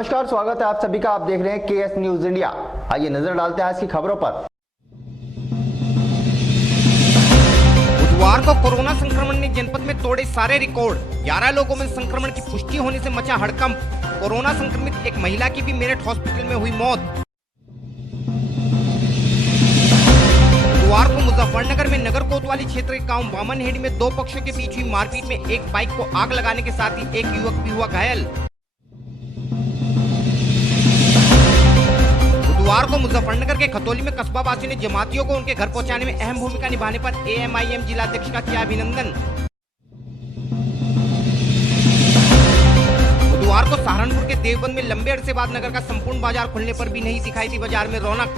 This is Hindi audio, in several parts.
नमस्कार, स्वागत है आप सभी का। आप देख रहे हैं केएस न्यूज इंडिया। आइए नजर डालते हैं आज की खबरों पर। बुधवार को कोरोना संक्रमण ने जनपद में तोड़े सारे रिकॉर्ड। 11 लोगों में संक्रमण की पुष्टि होने से मचा हड़कंप। कोरोना संक्रमित एक महिला की भी मेरठ हॉस्पिटल में हुई मौत। बुधवार को मुजफ्फरनगर में नगर कोतवाली क्षेत्र के गांव बामनहेड़ी में दो पक्षों के बीच हुई मारपीट में एक बाइक को आग लगाने के साथ ही एक युवक भी हुआ घायल। बुधवार को मुजफ्फरनगर के खतौली में कस्बा वासियों ने जमातियों को उनके घर पहुंचाने में अहम भूमिका निभाने पर एएमआईएम जिलाध्यक्ष का किया अभिनंदन। बुधवार को सहारनपुर के देवबंद में लंबे अरसे बाद नगर का संपूर्ण बाजार खुलने पर भी नहीं दिखाई दी बाजार में रौनक।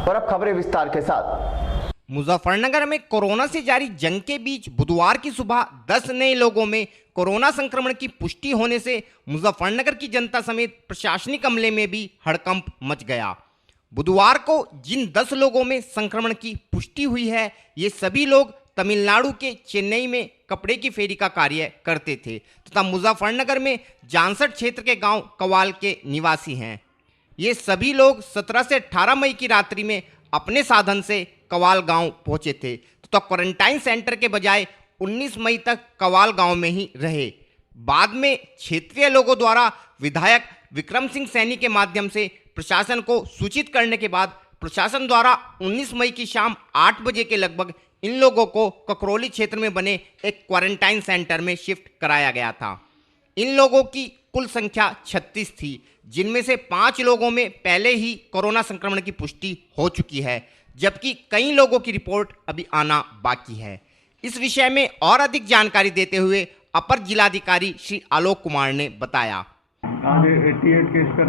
और अब खबरें विस्तार के साथ। मुजफ्फरनगर में कोरोना से जारी जंग के बीच बुधवार की सुबह 10 नए लोगों में कोरोना संक्रमण की पुष्टि होने से मुजफ्फरनगर की जनता समेत प्रशासनिक अमले में भी हड़कंप मच गया। बुधवार को जिन 10 लोगों में संक्रमण की पुष्टि हुई है, ये सभी लोग तमिलनाडु के चेन्नई में कपड़े की फेरी का कार्य करते थे तथा मुजफ्फरनगर में जानसठ क्षेत्र के गांव कवाल के निवासी हैं। ये सभी लोग 17 से 18 मई की रात्रि में अपने साधन से कवाल गांव पहुंचे थे तो क्वारंटाइन सेंटर के बजाय 19 मई तक कवाल गांव में ही रहे। बाद में क्षेत्रीय लोगों द्वारा विधायक विक्रम सिंह सैनी के माध्यम से प्रशासन को सूचित करने के बाद प्रशासन द्वारा 19 मई की शाम 8 बजे के लगभग इन लोगों को ककरौली क्षेत्र में बने एक क्वारंटाइन सेंटर में शिफ्ट कराया गया था। इन लोगों की कुल संख्या 36 थी, जिनमें से 5 लोगों में पहले ही कोरोना संक्रमण की पुष्टि हो चुकी है, जबकि कई लोगों की रिपोर्ट अभी आना बाकी है। इस विषय में और अधिक जानकारी देते हुए अपर जिलाधिकारी श्री आलोक कुमार ने बताया। आज 88 केस का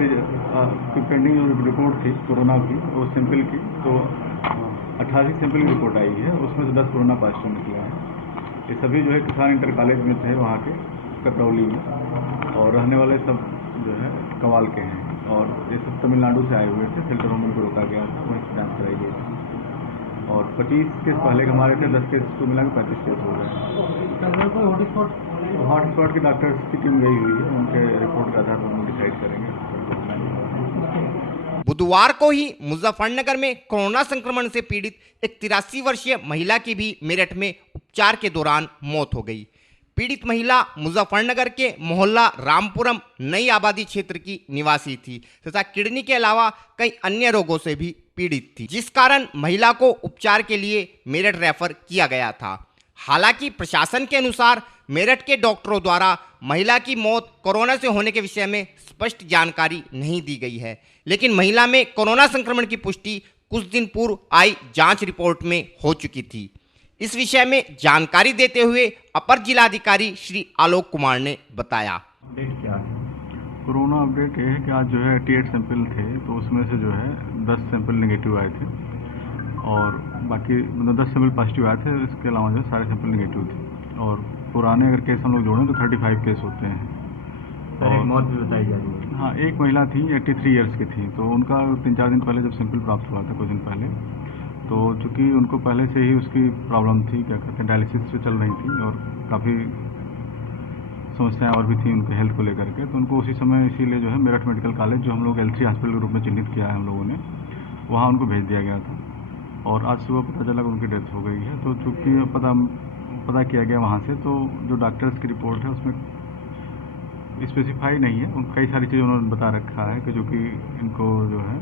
पेंडिंग रिपोर्ट थी कोरोना की, वो सैंपल की, तो 88 सैंपल की रिपोर्ट आई है, उसमें से 10 कोरोना पॉजिटिव निकला है। ये सभी जो है किसान इंटर कॉलेज में थे वहाँ के ककरौली में, और रहने वाले सब जो है कवाल के हैं, और ये सब तमिलनाडु से आए हुए थे। फिल्टर होम को रोका गया था, वहीं से जाँच कराई गई थी, और 25 केस पहले हमारे थे, 10 केस को मिला के 35 केस हो गए। हॉटस्पॉट की डॉक्टर्स की टीम गई हुई है, उनके रिपोर्ट के आधार पर हम डिसाइड करेंगे। बुधवार को ही मुजफ्फरनगर में कोरोना संक्रमण से पीड़ित एक 83 वर्षीय महिला की भी मेरठ में उपचार के दौरान मौत हो गई। पीड़ित महिला मुजफ्फरनगर के मोहल्ला रामपुरम नई आबादी क्षेत्र की निवासी थी तथा किडनी के अलावा कई अन्य रोगों से भी पीड़ित थी, जिस कारण महिला को उपचार के लिए मेरठ रेफर किया गया था। हालांकि प्रशासन के अनुसार मेरठ के डॉक्टरों द्वारा महिला की मौत कोरोना से होने के विषय में स्पष्ट जानकारी नहीं दी गई है, लेकिन महिला में कोरोना संक्रमण की पुष्टि कुछ दिन पूर्व आई जांच रिपोर्ट में हो चुकी थी। इस विषय में जानकारी देते हुए अपर जिलाधिकारी श्री आलोक कुमार ने बताया। अपडेट क्या है? कोरोना अपडेट ये है कि आज जो है 88 सैंपल थे, तो उसमें से जो है 10 सैंपल नेगेटिव आए थे, और बाकी 10 सैंपल पॉजिटिव आए थे। इसके अलावा जो सारे सैंपल नेगेटिव थे, और पुराने अगर केस हम लोग जोड़ें तो 35 केस होते हैं। और एक मौत भी बताई जा रही है। हाँ, एक महिला थी, 83 ईयर्स की थी, तो उनका 3-4 दिन पहले जब सैंपल प्राप्त हुआ था, कुछ दिन पहले, तो चूँकि उनको पहले से ही उसकी प्रॉब्लम थी, क्या कहते हैं, डायलिसिस से चल रही थी, और काफ़ी समस्याएं और भी थी उनके हेल्थ को लेकर के, तो उनको उसी समय इसीलिए जो है मेरठ मेडिकल कॉलेज, जो हम लोग L3 हॉस्पिटल के रूप में चिन्हित किया है हम लोगों ने, वहाँ उनको भेज दिया गया था। और आज सुबह पता चला कि उनकी डेथ हो गई है। तो चूँकि पता किया गया वहाँ से, तो जो डॉक्टर्स की रिपोर्ट है उसमें स्पेसिफाई नहीं है, कई सारी चीज़ें उन्होंने बता रखा है कि जो कि इनको जो है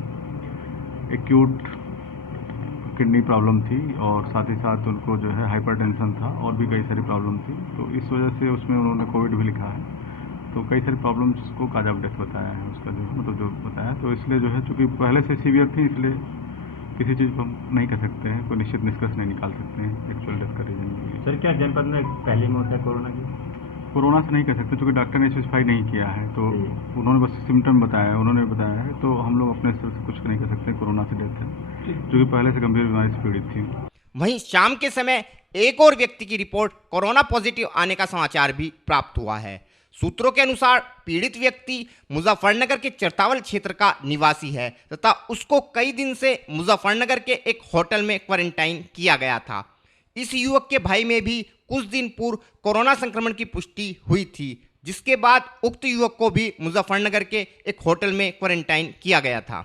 एक्यूट किडनी प्रॉब्लम थी, और साथ ही साथ उनको जो है हाइपरटेंशन था, और भी कई सारी प्रॉब्लम थी। तो इस वजह से उसमें उन्होंने कोविड भी लिखा है, तो कई सारी प्रॉब्लम्स को काज ऑफ डेथ बताया है उसका, जो मतलब जो बताया। तो इसलिए जो है चूँकि पहले से सीवियर थी, इसलिए किसी चीज़ को हम नहीं कर सकते हैं, कोई निश्चित निष्कर्ष नहीं निकाल सकते हैं एक्चुअल डेथ का रीजन। सर, क्या जनपद में पहली मौत है कोरोना की? कोरोना से नहीं कर सकते, क्योंकि डॉक्टर ने स्पेसिफाई नहीं किया है, तो उन्होंने बस सिम्टम बताया, उन्होंने बताया है, तो हम लोग अपने स्तर से कुछ नहीं कर सकते। कोरोना से डेथ है, जो कि पहले से गंभीर बीमारी से पीड़ित थी। वहीं शाम के समय एक और व्यक्ति की रिपोर्ट कोरोना पॉजिटिव आने का समाचार भी प्राप्त हुआ है। सूत्रों के अनुसार पीड़ित व्यक्ति मुजफ्फरनगर के चरतावल क्षेत्र का निवासी है तथा उसको कई दिन से मुजफ्फरनगर के एक होटल में क्वारंटाइन किया गया था। इस युवक के भाई में भी कुछ दिन पूर्व कोरोना संक्रमण की पुष्टि हुई थी, जिसके बाद उक्त युवक को भी मुजफ्फरनगर के एक होटल में क्वारंटाइन किया गया था।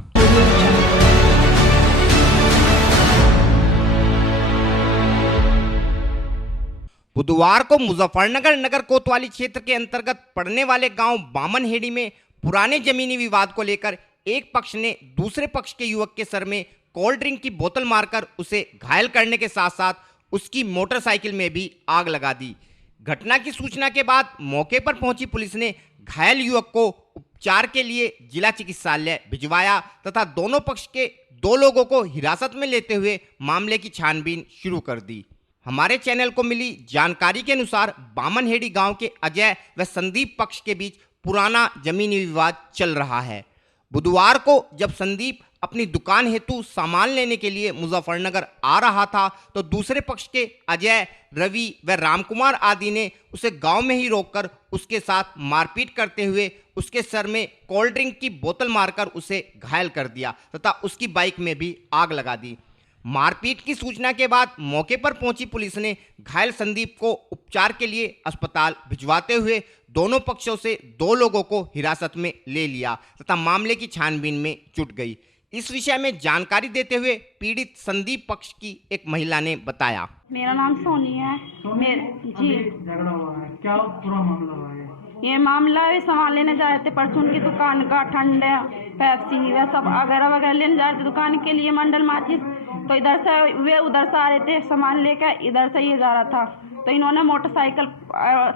बुधवार को मुजफ्फरनगर नगर कोतवाली क्षेत्र के अंतर्गत पड़ने वाले गांव बामनहेड़ी में पुराने जमीनी विवाद को लेकर एक पक्ष ने दूसरे पक्ष के युवक के सर में कोल्ड ड्रिंक की बोतल मारकर उसे घायल करने के साथ साथ उसकी मोटरसाइकिल में भी आग लगा दी। घटना की सूचना के बाद मौके पर पहुंची पुलिस ने घायल युवक को उपचार के लिए जिला चिकित्सालय भिजवाया तथा दोनों पक्ष के 2 लोगों को हिरासत में लेते हुए मामले की छानबीन शुरू कर दी। हमारे चैनल को मिली जानकारी के अनुसार बामनहेड़ी गांव के अजय व संदीप पक्ष के बीच पुराना जमीनी विवाद चल रहा है। बुधवार को जब संदीप अपनी दुकान हेतु सामान लेने के लिए मुजफ्फरनगर आ रहा था तो दूसरे पक्ष के अजय, रवि व रामकुमार आदि ने उसे गांव में ही रोककर उसके साथ मारपीट करते हुए उसके सर में कोल्ड ड्रिंक की बोतल मारकर उसे घायल कर दिया तथा उसकी बाइक में भी आग लगा दी। मारपीट की सूचना के बाद मौके पर पहुंची पुलिस ने घायल संदीप को उपचार के लिए अस्पताल भिजवाते हुए दोनों पक्षों से 2 लोगों को हिरासत में ले लिया तथा मामले की छानबीन में जुट गई। इस विषय में जानकारी देते हुए पीड़ित संदीप पक्ष की एक महिला ने बताया, मेरा नाम सोनी है। जी झगड़ा हुआ है, क्या पूरा मामला हुआ है? ये मामला है, सामान लेने जा रहे थे परचून की दुकान का, ठंडे पेप्सी व सब वगैरह लेने जा रहे थे दुकान के लिए मंडल माचिस। तो इधर से वे उधर से आ रहे थे सामान लेकर, इधर से ये जा रहा था तो इन्होंने मोटरसाइकिल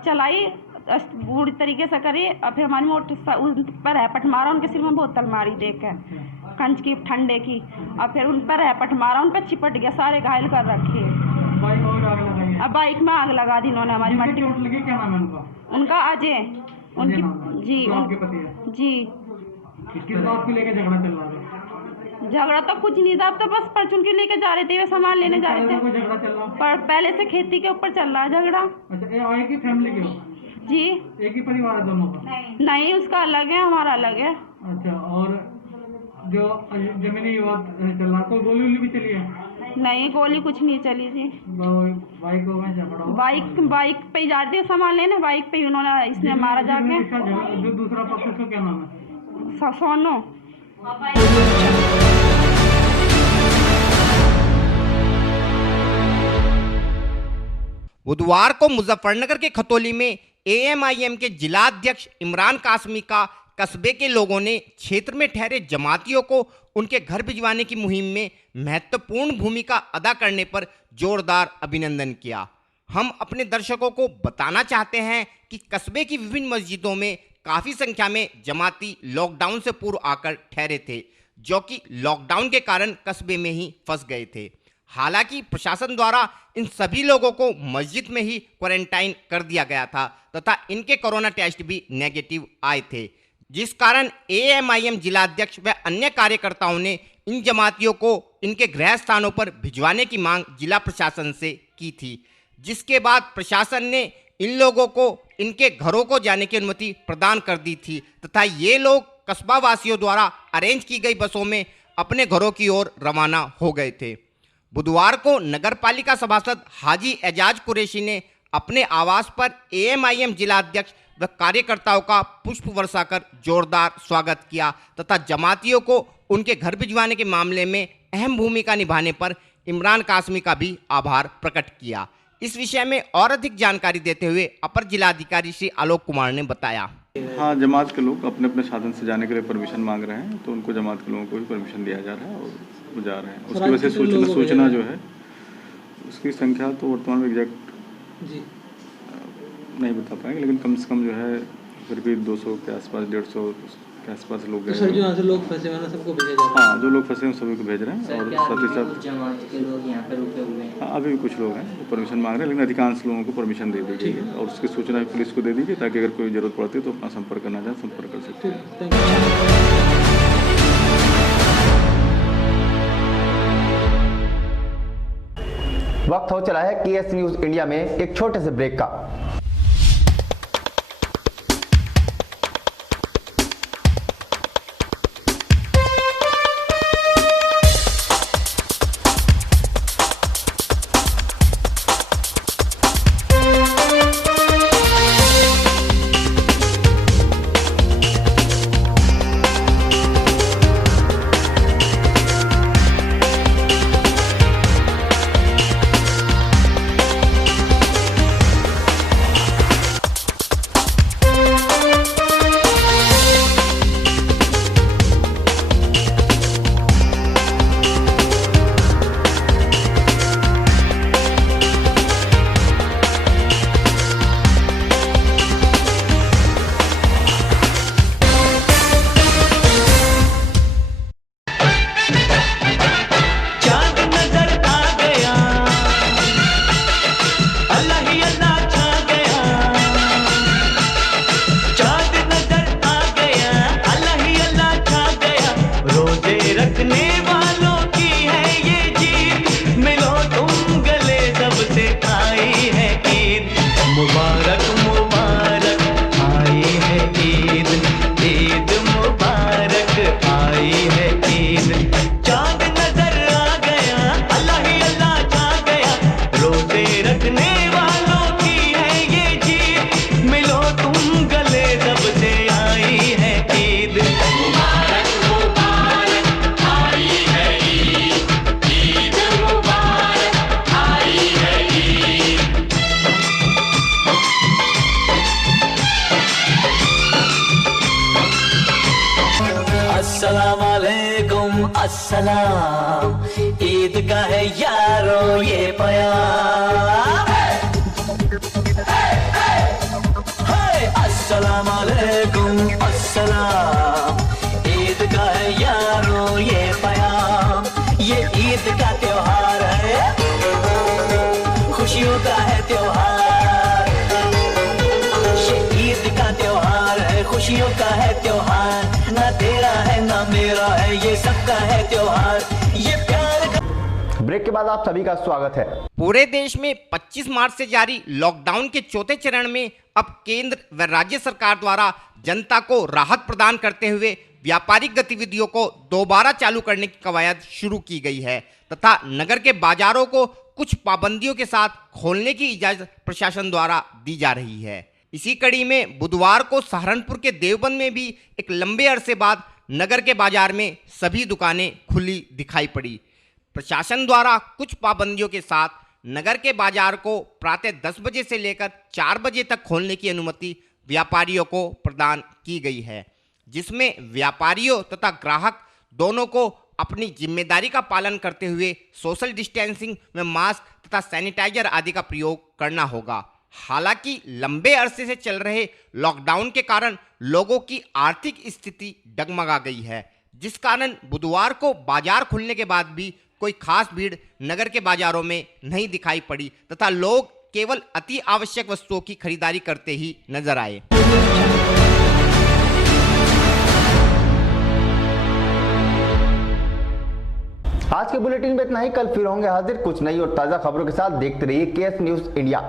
चलाई बुरी तरीके से करी और फिर हमारी मोटर उन पर रैपट मारा, उनके सिर में बोतल मारी देकर कंच की ठंडे की और फिर उन पर रैपट मारा, उन पर चिपट गया, सारे घायल कर रखे। बाइक और आग लगाई है? अब बाइक में आग लगा दी इन्होंने हमारी मट्टी। चोट लगी, क्या नाम है उनका? उनका अजय, उनकी जी जो आपके पति है? जी। किस बात को लेकर झगड़ा चल रहा था? झगड़ा तो कुछ नहीं था, अब तो बस परचून के लेके जा रहे थे, वे सामान लेने जा रहे थे। झगड़ा चल रहा? पर पहले से खेती के ऊपर चल रहा है झगड़ा। अच्छा, ये एक ही फैमिली के हो? जी। एक ही परिवार है दोनों का? नहीं, उसका अलग है, हमारा अलग है। अच्छा, और जो जमीनी विवाद चल रहा, कोई गोली वोली भी चली है? नहीं, गोली कुछ नहीं चली जी। बाइक में झगड़ा हुआ? बाइक पे ही जा रही थी सामान लेने, बाइक पे ही उन्होंने इसने मारा जाके। जो दूसरा पक्ष उसका क्या नाम है? सोनू। बुधवार को मुजफ्फरनगर के खतौली में एएमआईएम के जिलाध्यक्ष इमरान कासमी का कस्बे के लोगों ने क्षेत्र में ठहरे जमातियों को उनके घर भिजवाने की मुहिम में महत्वपूर्ण भूमिका अदा करने पर जोरदार अभिनंदन किया। हम अपने दर्शकों को बताना चाहते हैं कि कस्बे की विभिन्न मस्जिदों में काफ़ी संख्या में जमाती लॉकडाउन से पूर्व आकर ठहरे थे, जो कि लॉकडाउन के कारण कस्बे में ही फंस गए थे। हालांकि प्रशासन द्वारा इन सभी लोगों को मस्जिद में ही क्वारंटाइन कर दिया गया था तथा इनके कोरोना टेस्ट भी नेगेटिव आए थे, जिस कारण एएमआईएम जिलाध्यक्ष व अन्य कार्यकर्ताओं ने इन जमातियों को इनके गृह स्थानों पर भिजवाने की मांग जिला प्रशासन से की थी, जिसके बाद प्रशासन ने इन लोगों को इनके घरों को जाने की अनुमति प्रदान कर दी थी तथा ये लोग कस्बा वासियों द्वारा अरेंज की गई बसों में अपने घरों की ओर रवाना हो गए थे। बुधवार को नगरपालिका सभासद हाजी एजाज कुरैशी ने अपने आवास पर एएमआईएम जिलाध्यक्ष व कार्यकर्ताओं का पुष्प वर्षा कर जोरदार स्वागत किया तथा जमातियों को उनके घर भिजवाने के मामले में अहम भूमिका निभाने पर इमरान कासमी का भी आभार प्रकट किया। इस विषय में और अधिक जानकारी देते हुए अपर जिलाधिकारी श्री आलोक कुमार ने बताया, हाँ, जमात के लोग अपने अपने साधन से जाने के लिए परमिशन मांग रहे हैं, तो उनको जमात के लोगों को भी परमिशन दिया जा रहा है और वो जा रहे हैं। उसकी वजह से सूचना जो है उसकी संख्या तो वर्तमान में एग्जैक्ट नहीं बता पाएंगे, लेकिन कम से कम जो है फिर भी 200 के आसपास, 150 के आसपास लोग गए। सर, जो यहाँ से लोग फंसे हुए हैं सबको भेजा जा रहा है? हाँ, जो लोग फंसे हैं सभी को भेज रहे हैं और साथ ही साथ जमात के लोग यहाँ पे रुके हुए हैं। हाँ, अभी भी कुछ लोग हैं जो परमिशन मांग रहे हैं, लेकिन अधिकांश लोगों को परमिशन दे दी गई है और उसकी सूचना पुलिस को दे दी गई ताकि अगर कोई जरूरत पड़ती है तो अपना संपर्क करना चाहे संपर्क कर सकते हैं। वक्त हो चला है केएस न्यूज इंडिया में एक छोटे से ब्रेक का। अस्सलाम वालेकुम अस्सलाम, ईद का है यारो ये प्यार। अस्सलाम वालेकुम अस्सलाम, ईद का है यारो ये प्यार। ये ईद का त्योहार है, खुशियों का है त्योहार। ये ईद का त्योहार है, खुशियों का है त्योहार। ना तेरा है ना मेरा है, ये सबका है त्योहार। ये प्यार का। ब्रेक के बाद आप सभी का स्वागत है। पूरे देश में 25 मार्च से जारी लॉकडाउन के चौथे चरण में अब केंद्र व राज्य सरकार द्वारा जनता को राहत प्रदान करते हुए व्यापारिक गतिविधियों को दोबारा चालू करने की कवायद शुरू की गई है तथा नगर के बाजारों को कुछ पाबंदियों के साथ खोलने की इजाजत प्रशासन द्वारा दी जा रही है। इसी कड़ी में बुधवार को सहारनपुर के देवबंद में भी एक लंबे अरसे बाद नगर के बाजार में सभी दुकानें खुली दिखाई पड़ी। प्रशासन द्वारा कुछ पाबंदियों के साथ नगर के बाजार को प्रातः 10 बजे से लेकर 4 बजे तक खोलने की अनुमति व्यापारियों को प्रदान की गई है, जिसमें व्यापारियों तथा ग्राहक दोनों को अपनी जिम्मेदारी का पालन करते हुए सोशल डिस्टेंसिंग में मास्क तथा सैनिटाइजर आदि का प्रयोग करना होगा। हालांकि लंबे अरसे से चल रहे लॉकडाउन के कारण लोगों की आर्थिक स्थिति डगमगा गई है, जिस कारण बुधवार को बाजार खुलने के बाद भी कोई खास भीड़ नगर के बाजारों में नहीं दिखाई पड़ी तथा लोग केवल अति आवश्यक वस्तुओं की खरीदारी करते ही नजर आए। आज के बुलेटिन में इतना ही। कल फिर होंगे हाजिर कुछ नई और ताजा खबरों के साथ। देखते रहिए केएस न्यूज इंडिया।